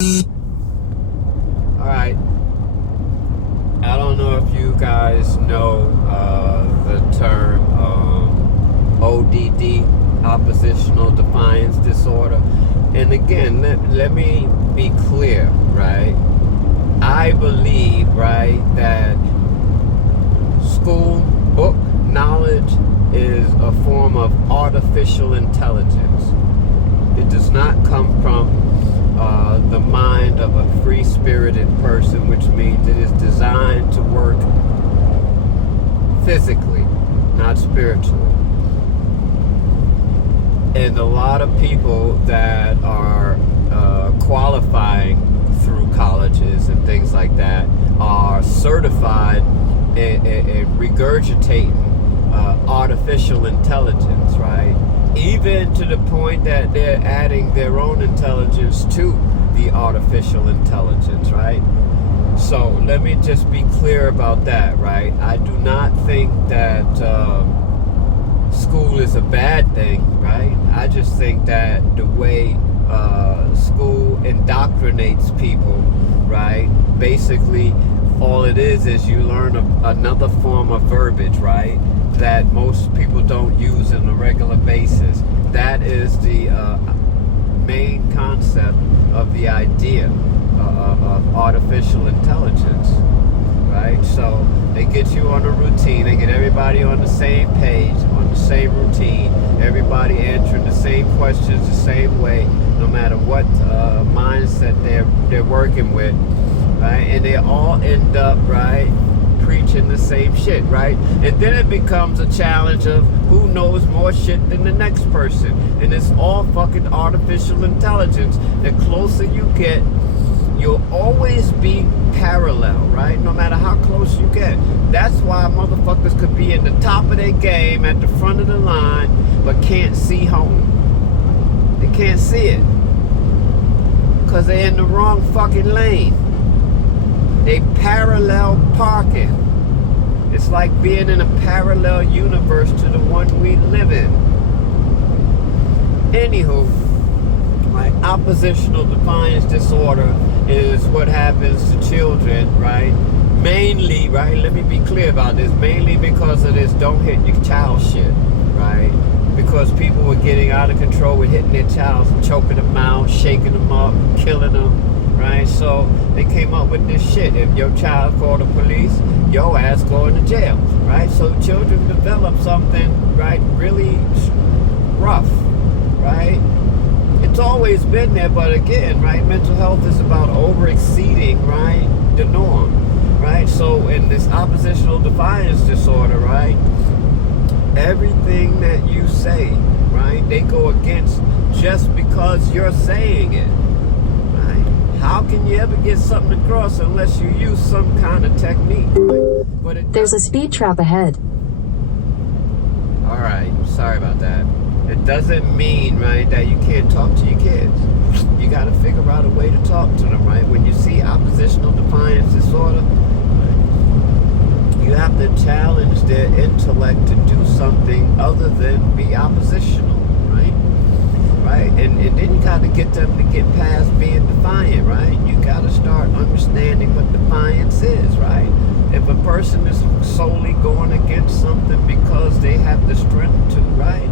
Alright, I don't know if you guys know the term ODD, Oppositional Defiance Disorder. And again, let me be clear, right? I believe, right, that school book knowledge is a form of artificial intelligence. It does not come from the mind of a free-spirited person, which means it is designed to work physically, not spiritually. And a lot of people that are qualifying through colleges and things like that are certified in regurgitating artificial intelligence, right? Even to the point that they're adding their own intelligence to the artificial intelligence, right? So let me just be clear about that, right? I do not think that school is a bad thing, right? I just think that the way school indoctrinates people, right? Basically, all it is you learn another form of verbiage, right? That most people don't use on a regular basis. That is the main concept of the idea of artificial intelligence, right? So they get you on a routine, they get everybody on the same page, on the same routine, everybody answering the same questions the same way, no matter what mindset they're working with, right? And they all end up, right, preaching the same shit, right? And then it becomes a challenge of who knows more shit than the next person. And it's all fucking artificial intelligence. The closer you get, you'll always be parallel, right? No matter how close you get. That's why motherfuckers could be in the top of their game, at the front of the line, but can't see home. They can't see it. Because they're in the wrong fucking lane. They parallel parking. It's like being in a parallel universe to the one we live in. Anywho, right, oppositional defiance disorder is what happens to children, right? Mainly, right, let me be clear about this, mainly because of this don't hit your child shit, right? Because people were getting out of control with hitting their child, choking them out, shaking them up, killing them. Right, so they came up with this shit. If your child called the police, your ass going to jail. Right, so children develop something, right, really rough. Right, it's always been there, but again, right, mental health is about over exceeding, right, the norm. Right, so in this oppositional defiance disorder, right, everything that you say, right, they go against just because you're saying it. How can you ever get something across unless you use some kind of technique? Right? But there's a speed trap ahead. Alright, sorry about that. It doesn't mean, right, that you can't talk to your kids. You got to figure out a way to talk to them, right? When you see oppositional defiance disorder, right, you have to challenge their intellect to do something other than be oppositional, right? Right? And then you got to get them to get past being defiant, right? You got to start understanding what defiance is, right? If a person is solely going against something because they have the strength to, right?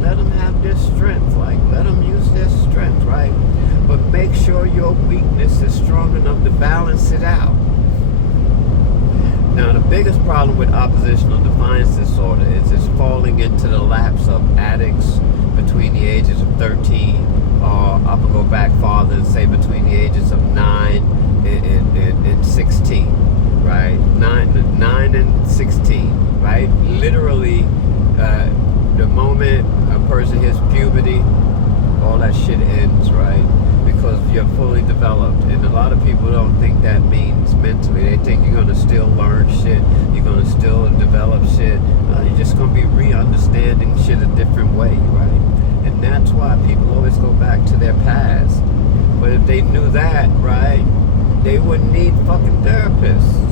Let them have their strength, like let them use their strength, right? But make sure your weakness is strong enough to balance it out. Now, the biggest problem with oppositional defiance disorder is it's falling into the laps of addicts between the ages of 13, or I'm gonna go back farther and say between the ages of 9 and 16, right? 9 and 16, right? Literally, the moment a person hits puberty, all that shit ends, right? Because you're fully developed. And a lot of people don't think that means mentally. They think you're going to still learn shit. You're going to still develop shit. You're just going to be re-understanding shit a different way, right? And that's why people always go back to their past. But if they knew that, right, they wouldn't need fucking therapists.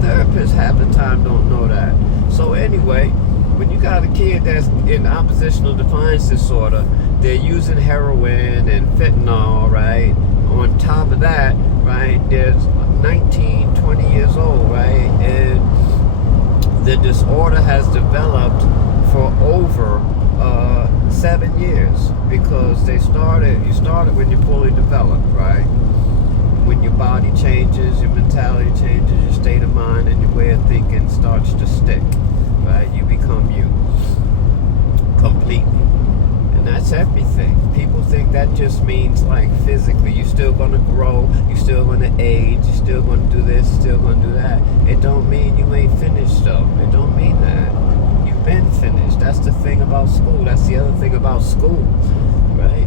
Therapists half the time don't know that. So anyway, when you got a kid that's in oppositional defiance disorder, they're using heroin and fentanyl, right? on top of that, right, there's 19, 20 years old, right, and the disorder has developed for over 7 years, because you started when you're fully developed, right? When your body changes, your mentality changes, your state of mind and your way of thinking starts to stick, right? You become you completely. And that's everything. People think that just means like physically. You're still going to grow, you're still going to age, you're still going to do this, still going to do that. It don't mean you ain't finished though. It don't mean that. You've been finished. That's the thing about school. That's the other thing about school, right?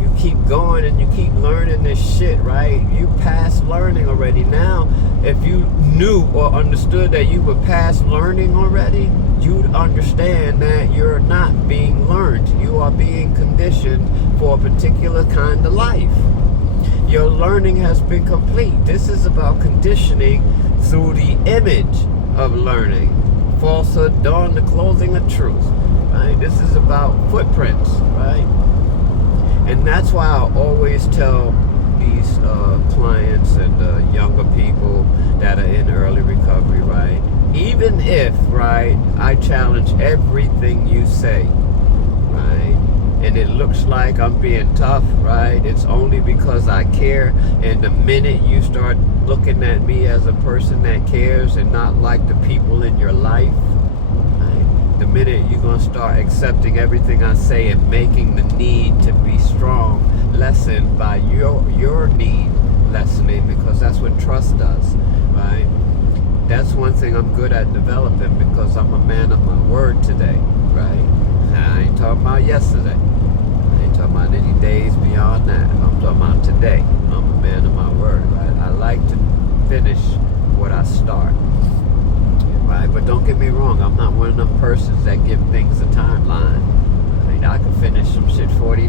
You keep going and you keep learning this shit, right? You past learning already. Now, if you knew or understood that you were past learning already, you'd understand that you're not being learned. You are being conditioned for a particular kind of life. Your learning has been complete. This is about conditioning through the image of learning. Falsehood dawn the clothing of truth, right? This is about footprints, right? And that's why I always tell these clients and younger people that are in early recovery, right? Even if, right, I challenge everything you say, right? And it looks like I'm being tough, right? It's only because I care. And the minute you start looking at me as a person that cares and not like the people in your life, right? The minute you're going to start accepting everything I say and making the need to be strong lessened by your need lessening, because that's what trust does, right? That's one thing I'm good at developing, because I'm a man of my word today, right? I ain't talking about yesterday. I ain't talking about any days beyond that. I'm talking about today. I'm a man of my word, right? I like to finish what I start, right? But don't get me wrong, I'm not one of them persons that give things a timeline. Right? I could finish some shit 40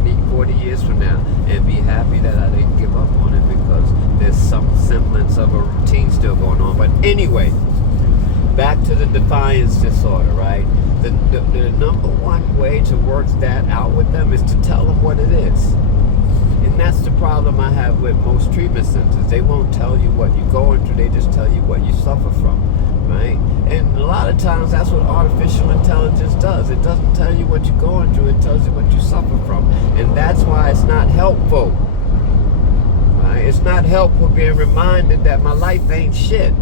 years from now and be happy that I didn't give up on it, because there's some semblance of a routine still going on. But anyway, back to the defiance disorder, right? The number one way to work that out with them is to tell them what it is. And that's the problem I have with most treatment centers. They won't tell you what you're going through, they just tell you what you suffer from, right? And a lot of times that's what artificial intelligence does. It doesn't tell you what you're going through, it tells you what you suffer from. And that's why it's not helpful, right? It's not helpful being reminded that my life ain't shit.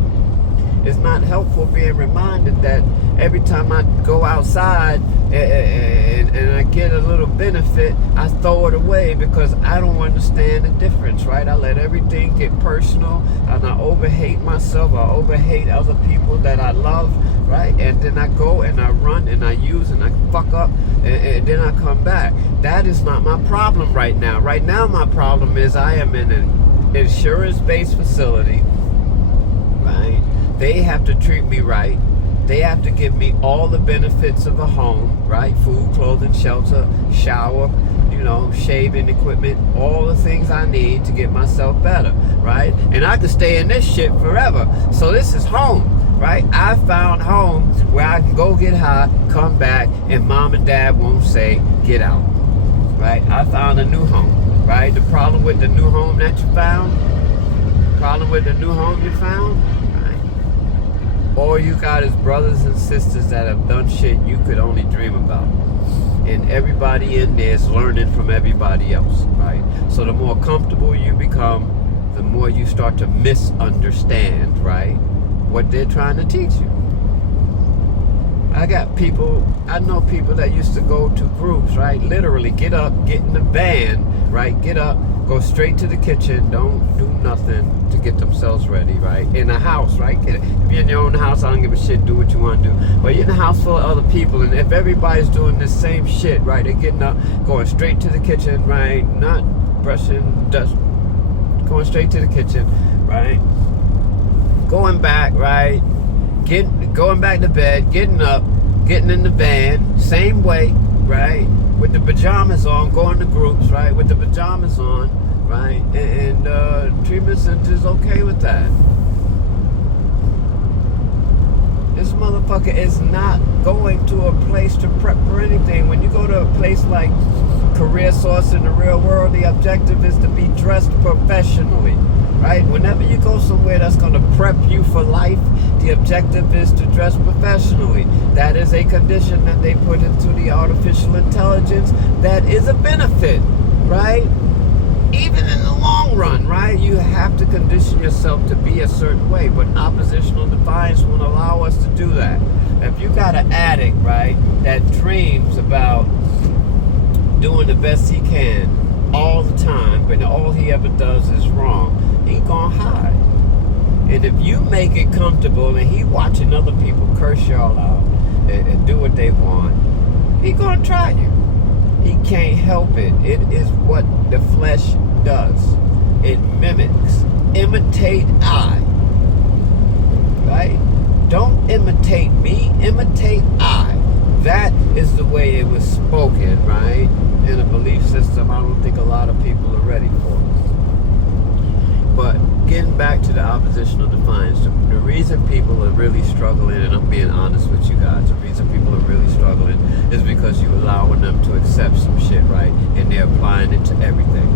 It's not helpful being reminded that every time I go outside and I get a little benefit, I throw it away because I don't understand the difference, right? I let everything get personal, and I overhate myself, I overhate other people that I love, right? And then I go and I run and I use and I fuck up, and then I come back. That is not my problem right now. Right now my problem is I am in an insurance-based facility, right? They have to treat me right. They have to give me all the benefits of a home, right? Food, clothing, shelter, shower, shaving equipment, all the things I need to get myself better, right? And I can stay in this shit forever. So this is home, right? I found home where I can go get high, come back, and mom and dad won't say, get out, right? I found a new home, right? The problem with the new home that you found, all you got is brothers and sisters that have done shit you could only dream about. And everybody in there is learning from everybody else, right? So the more comfortable you become, the more you start to misunderstand, right, what they're trying to teach you. I know people that used to go to groups, right? Literally get up, get in the van, right? Get up, go straight to the kitchen, don't do nothing to get themselves ready, right? In a house, right? If you're in your own house, I don't give a shit, do what you want to do. But you're in a house full of other people, and if everybody's doing the same shit, right? They're getting up, going straight to the kitchen, right? Not brushing dust, going straight to the kitchen, right? Going back, right? Going back to bed, getting up, getting in the van, same way, right? With the pajamas on, going to groups, right? With the pajamas on, right? And treatment center's okay with that. This motherfucker is not going to a place to prep for anything. When you go to a place like career source in the real world, the objective is to be dressed professionally, right? Whenever you go somewhere that's going to prep you for life, the objective is to dress professionally. That is a condition that they put into the artificial intelligence that is a benefit, right? Even in the long run, right? You have to condition yourself to be a certain way, but oppositional defiance won't allow us to do that. If you got an addict, right, that dreams about doing the best he can all the time, but all he ever does is wrong, he gonna hide. And if you make it comfortable and he watching other people curse y'all out and do what they want, he gonna try you. He can't help it. It is what the flesh does. It mimics. Imitate I. Right? Don't imitate me. Imitate I. That is the way it was spoken, right? In a belief system I don't think a lot of people are ready for. But getting back to the oppositional defiance, the reason people are really struggling, and I'm being honest with you guys, the reason people are really struggling is because you're allowing them to accept some shit, right? And they're applying it to everything,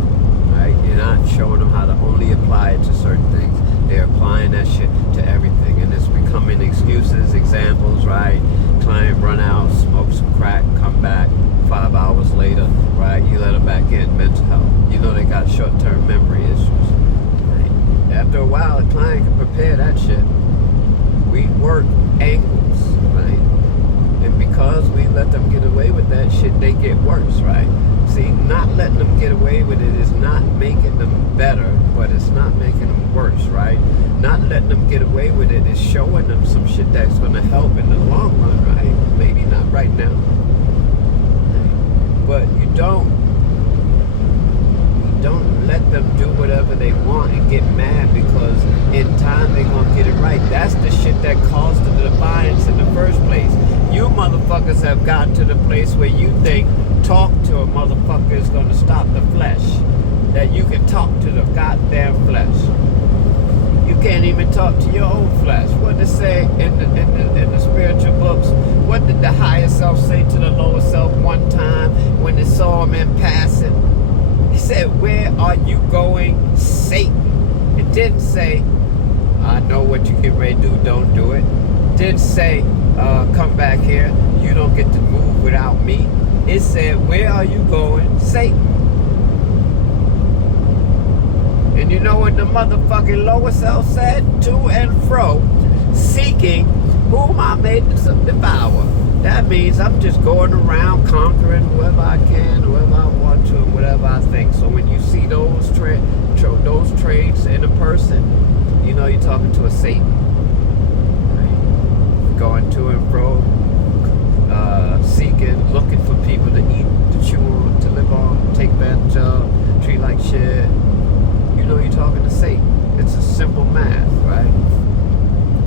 right? You're not showing them how to only apply it to certain things. They're applying that shit to everything. And it's becoming excuses, examples, right? Client run out, smoke some crack, come back 5 hours later, right? You let them back in, mental health. You know they got short-term memory issues. After a while, a client can prepare that shit. We work angles, right? And because we let them get away with that shit, they get worse, right? See, not letting them get away with it is not making them better, but it's not making them worse, right? Not letting them get away with it is showing them some shit that's going to help in the long run, right? Maybe not right now. But you don't let them do whatever they want and get mad because in time they're going to get it right. That's the shit that caused the defiance in the first place. You motherfuckers have gotten to the place where you think talk to a motherfucker is going to stop the flesh. That you can talk to the goddamn flesh. You can't even talk to your own flesh. What did it say in the spiritual books? What did the higher self say to the lower self one time when they saw him in passing? He said, "Where are you going, Satan?" It didn't say, "I know what you get ready to do, don't do it." It didn't say, "Come back here, you don't get to move without me." It said, "Where are you going, Satan?" And you know what the motherfucking lower self said? To and fro, seeking whom I may devour. That means I'm just going around conquering whoever I can, whoever I want to, and whatever I think. So when you see those traits in a person, you know you're talking to a Satan. Right? Going to and fro, seeking, looking for people to eat, to chew on, to live on, take advantage of, treat like shit. You know you're talking to Satan. It's a simple math, right?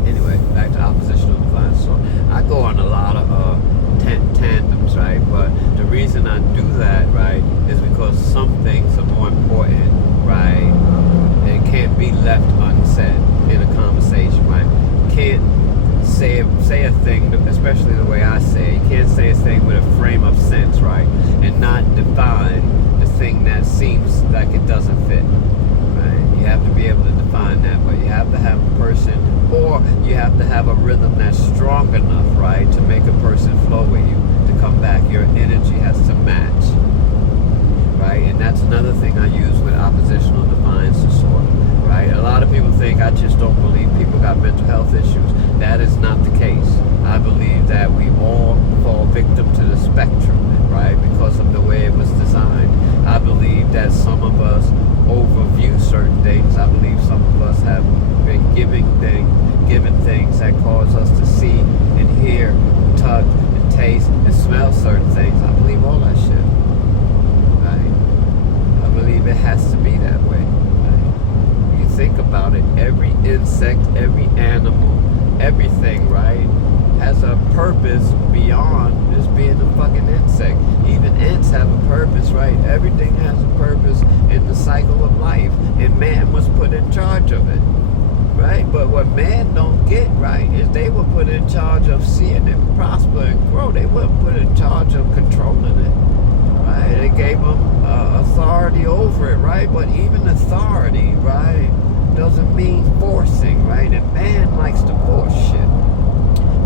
Anyway, back to oppositional defiance. So I go on a lot of tandems, right? But the reason I do that, right, is because some things are more important, right? It can't be left unsaid in a conversation, right? You can't say a thing, especially the way I say it. You can't say a thing with a frame of sense, right? And not define the thing that seems like it doesn't fit. You have to be able to define that, but you have to have a person, or you have to have a rhythm that's strong enough, right, to make a person flow with you, to come back. Your energy has to match, right? And that's another thing I use with oppositional defiance disorder, right? A lot of people think I just don't believe people got mental health issues. That is not the case. I believe that we all fall victim to the spectrum, right, because of the way it was designed. I believe that some of us overview certain things. I believe some of us have been given things that cause us to see and hear, touch and taste and smell certain things. I believe all that shit. Right? I believe it has to be that way. Right? You think about it, every insect, every animal, everything, right, has a purpose beyond just being a fucking insect. Even ants have a purpose, right? Everything has a purpose in the cycle of life, and man was put in charge of it, right? But what man don't get, right, is they were put in charge of seeing it prosper and grow. They weren't put in charge of controlling it. right? They gave them authority over it, right? But even authority, right, doesn't mean forcing, right? And man likes to force shit.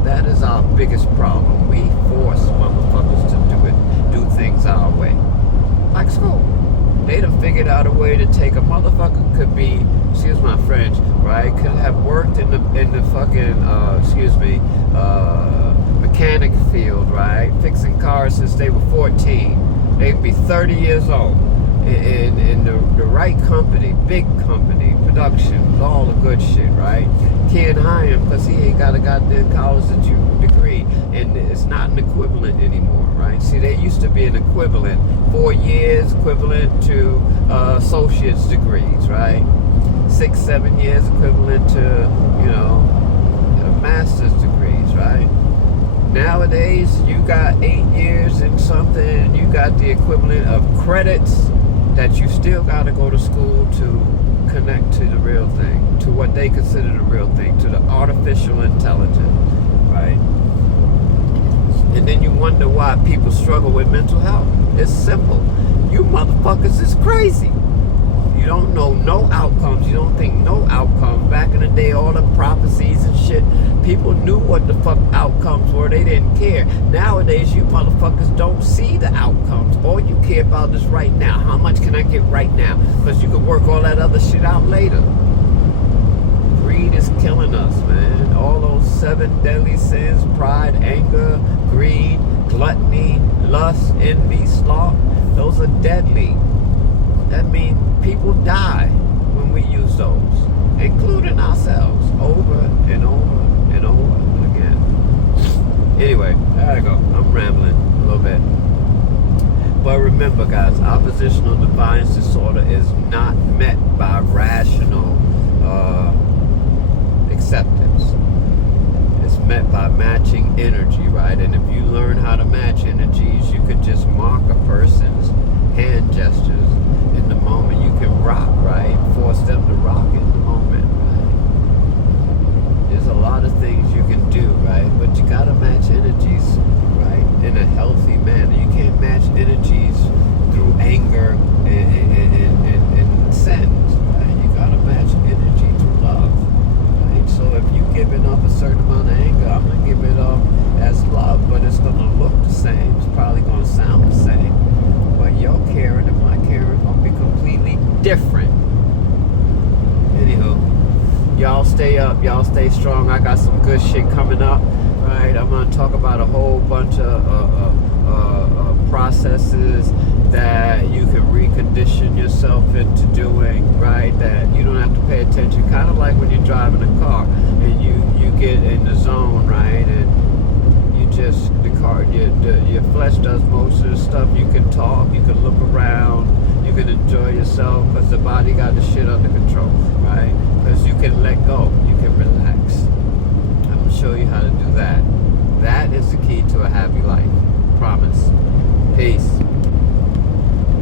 That is our biggest problem. We force motherfuckers to do things our way. Like school. They'd have figured out a way to take a motherfucker could be, excuse my French, right? Could have worked in the fucking mechanic field, right? Fixing cars since they were 14. They'd be 30 years old. In the right company, big company, production, all the good shit, right? Can't hire him because he ain't got a goddamn college degree, and it's not an equivalent anymore, right? See, there used to be an equivalent, 4 years equivalent to associate's degrees, right? 6, 7 years equivalent to, master's degrees, right? Nowadays, you got 8 years in something, you got the equivalent of credits that you still got to go to school to connect to the real thing, to what they consider the real thing, to the artificial intelligence, right? And then you wonder why people struggle with mental health. It's simple. You motherfuckers is crazy. You don't know no outcomes. You don't think no outcomes. Back in the day, all the prophecies and shit, people knew what the fuck outcomes were. They didn't care. Nowadays, you motherfuckers don't see the outcomes. All you care about is right now. How much can I get right now? Because you can work all that other shit out later. Greed is killing us, man. All those 7 deadly sins, pride, anger, greed, gluttony, lust, envy, sloth, those are deadly. That means people die when we use those, including ourselves, over and over and over again. Anyway, I gotta go. I'm rambling a little bit. But remember, guys, oppositional defiance disorder is not met by rational acceptance. It's met by matching energy, right? And if you learn how to match energies, you could just mark a person's hand gestures in the moment. You can rock, right? Force them to rock in the moment, right? There's a lot of things you can do, right? But you gotta match energies, right? In a healthy manner. You can't match energies through anger and sins, right? You gotta match energy through love, right? So if you're giving off a certain amount of anger, I'm gonna give it off as love, but it's gonna look the same. It's probably gonna sound the same. But your caring and my caring gonna be completely different. Anywho, y'all stay up, y'all stay strong. I got some good shit coming up, right? I'm gonna talk about a whole bunch of processes that you can recondition yourself into doing, right? That you don't have to pay attention. Kind of like when you're driving a car and you get in the zone, right? And just the car, your flesh does most of the stuff. You can talk, you can look around, you can enjoy yourself because the body got the shit under control, right? Because you can let go, you can relax. I'm gonna show you how to do that. That is the key to a happy life. Promise. Peace.